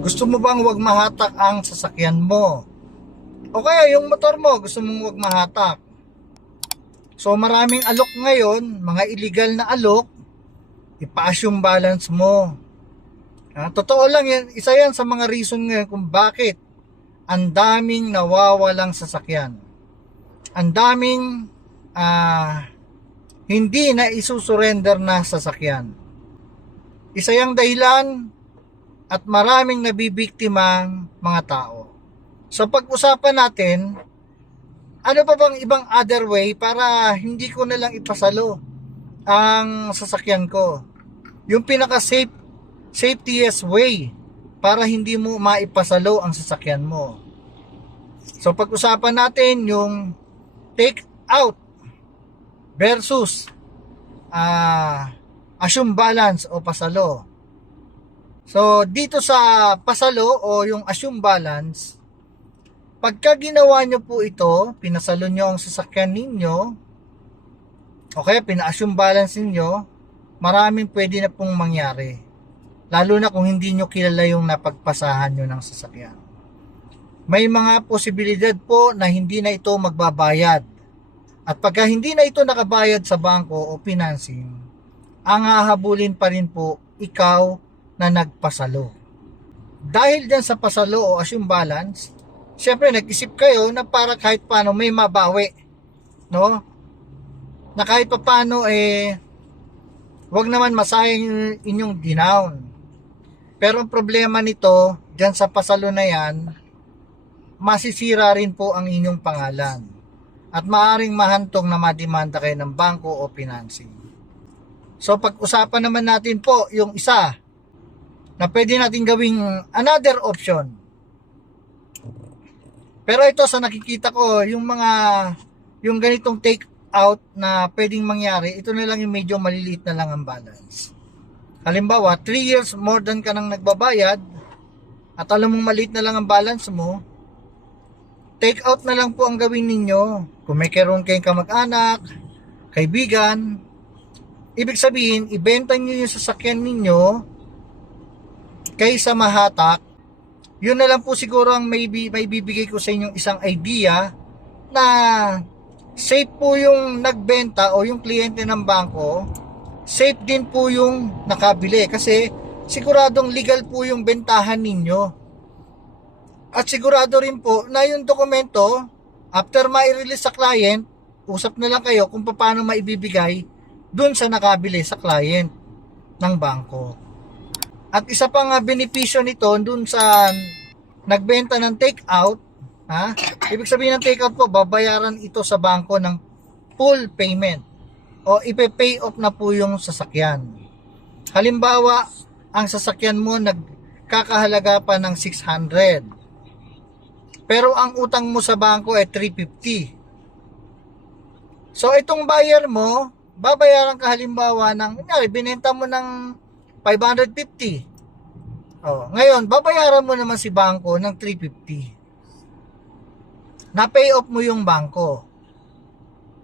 Gusto mo bang wag mahatak ang sasakyan mo? O kaya yung motor mo, gusto mong wag mahatak. So maraming alok ngayon, mga illegal na alok, ipaas yung balance mo. Ah, totoo lang yan, isa yan sa mga reason ngayon kung bakit ang daming nawawalang sasakyan. Ang daming ah, hindi na isusurrender na sasakyan. Isa yung dahilan at maraming nabibiktimang mga tao. So pag-usapan natin, ano pa bang ibang other way para hindi ko na lang ipasalo ang sasakyan ko? Yung pinaka safe safetiest way para hindi mo maipasalo ang sasakyan mo. So pag-usapan natin yung take out versus ah assume balance o pasalo. So dito sa pasalo o yung assume balance, pagka ginawa nyo po ito, pinasalo nyo ang sasakyan ninyo, okay, pina-assume balance ninyo, maraming pwede na pong mangyari. Lalo na kung hindi nyo kilala yung napagpasahan nyo ng sasakyan. May mga posibilidad po na hindi na ito magbabayad. At pagka hindi na ito nakabayad sa bangko o financing, ang hahabulin pa rin po ikaw na nagpasalo. Dahil dyan sa pasalo o assume balance, syempre nag-isip kayo na para kahit paano may mabawi. No? Na kahit pa paano eh, wag naman masayang inyong dinown. Pero ang problema nito, dyan sa pasalo na yan, masisira rin po ang inyong pangalan. At maaring mahantong na madimanda kayo ng bangko o financing. So pag-usapan naman natin po yung isa na pwede natin gawing another option. Pero ito sa nakikita ko, yung mga yung ganitong take out na pwedeng mangyari, ito na lang yung medyo maliliit na lang ang balance. Halimbawa, 3 years more than ka nang nagbabayad at alam mong maliit na lang ang balance mo, take out na lang po ang gawin ninyo. Kung may karoon kayong kamag-anak, kaibigan, ibig sabihin, ibenta nyo yung sasakyan ninyo kaysa mahatak, yun na lang po siguro ang may, may bibigay ko sa inyong isang idea na safe po yung nagbenta o yung kliyente ng bangko, safe din po yung nakabili kasi siguradong legal po yung bentahan ninyo. At sigurado rin po na yung dokumento, after ma-release sa client, usap na lang kayo kung paano maibibigay dun sa nakabili sa client ng bangko. At isa pang uh, benepisyo nito dun sa nagbenta ng take out, ha? Ibig sabihin ng take out po, babayaran ito sa bangko ng full payment o ipe-pay off na po yung sasakyan. Halimbawa, ang sasakyan mo nagkakahalaga pa ng 600. Pero ang utang mo sa bangko ay 350. So itong buyer mo, babayaran ka halimbawa ng, binenta mo ng 550. Oh, ngayon, babayaran mo naman si bangko ng 350. Na-pay off mo yung bangko.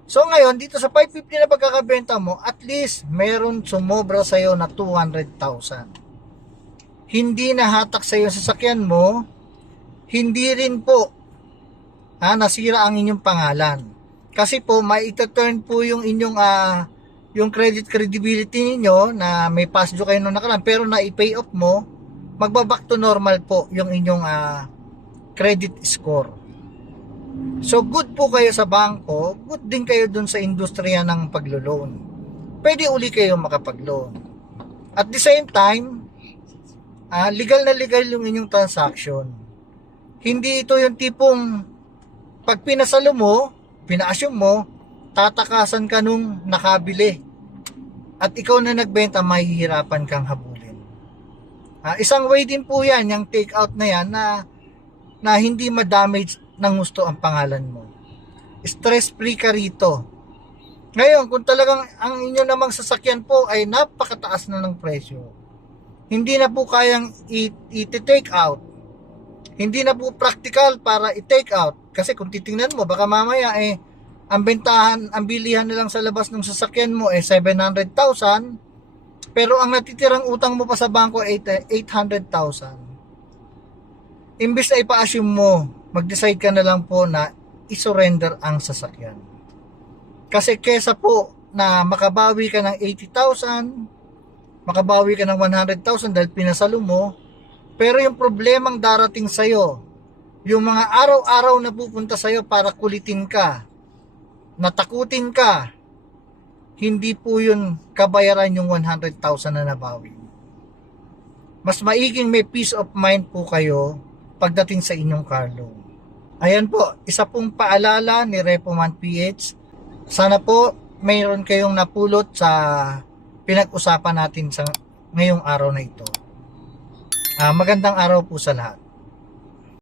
So ngayon, dito sa 550 na pagkakabenta mo, at least meron sumobra sa'yo na 200,000. Hindi nahatak sa'yo sa sasakyan mo, hindi rin po ha, nasira ang inyong pangalan. Kasi po, maita-turn po yung inyong ah, yung credit credibility ninyo na may past due kayo nung nakaraan pero na i-pay off mo, magbaback to normal po yung inyong ah, credit score. So good po kayo sa bangko, good din kayo dun sa industriya ng paglo-loan. Pwede uli kayo makapag-loan. At the same time, ah, legal na legal yung inyong transaction. Hindi ito yung tipong pag pinasalo mo, pina-assume mo, tatakasan ka nung nakabili. At ikaw na nagbenta, mahihirapan kang habulin. Ah, isang way din po yan, yung take out na yan, na, na hindi ma-damage ng gusto ang pangalan mo. Stress-free ka rito. Ngayon, kung talagang ang inyo namang sasakyan po ay napakataas na ng presyo, hindi na po kayang i-take out. Hindi na po practical para i-take out. Kasi kung titingnan mo, baka mamaya eh, ang bentahan, ang bilihan na lang sa labas ng sasakyan mo eh 700,000 pero ang natitirang utang mo pa sa bangko ay 800,000. imbis na ipa-assume mo, mag-decide ka na lang po na isurrender ang sasakyan. Kasi kesa po na makabawi ka ng 80,000, makabawi ka ng 100,000 dahil pinasalo mo, pero yung problemang darating sa'yo, yung mga araw-araw na pupunta sa'yo para kulitin ka, natakutin ka, hindi po yun kabayaran yung 100,000 na nabawi. Mas maiging may peace of mind po kayo pagdating sa inyong car loan. Ayan po, isa pong paalala ni Repoman PH. Sana po mayroon kayong napulot sa pinag-usapan natin sa ngayong araw na ito. Ah, magandang araw po sa lahat.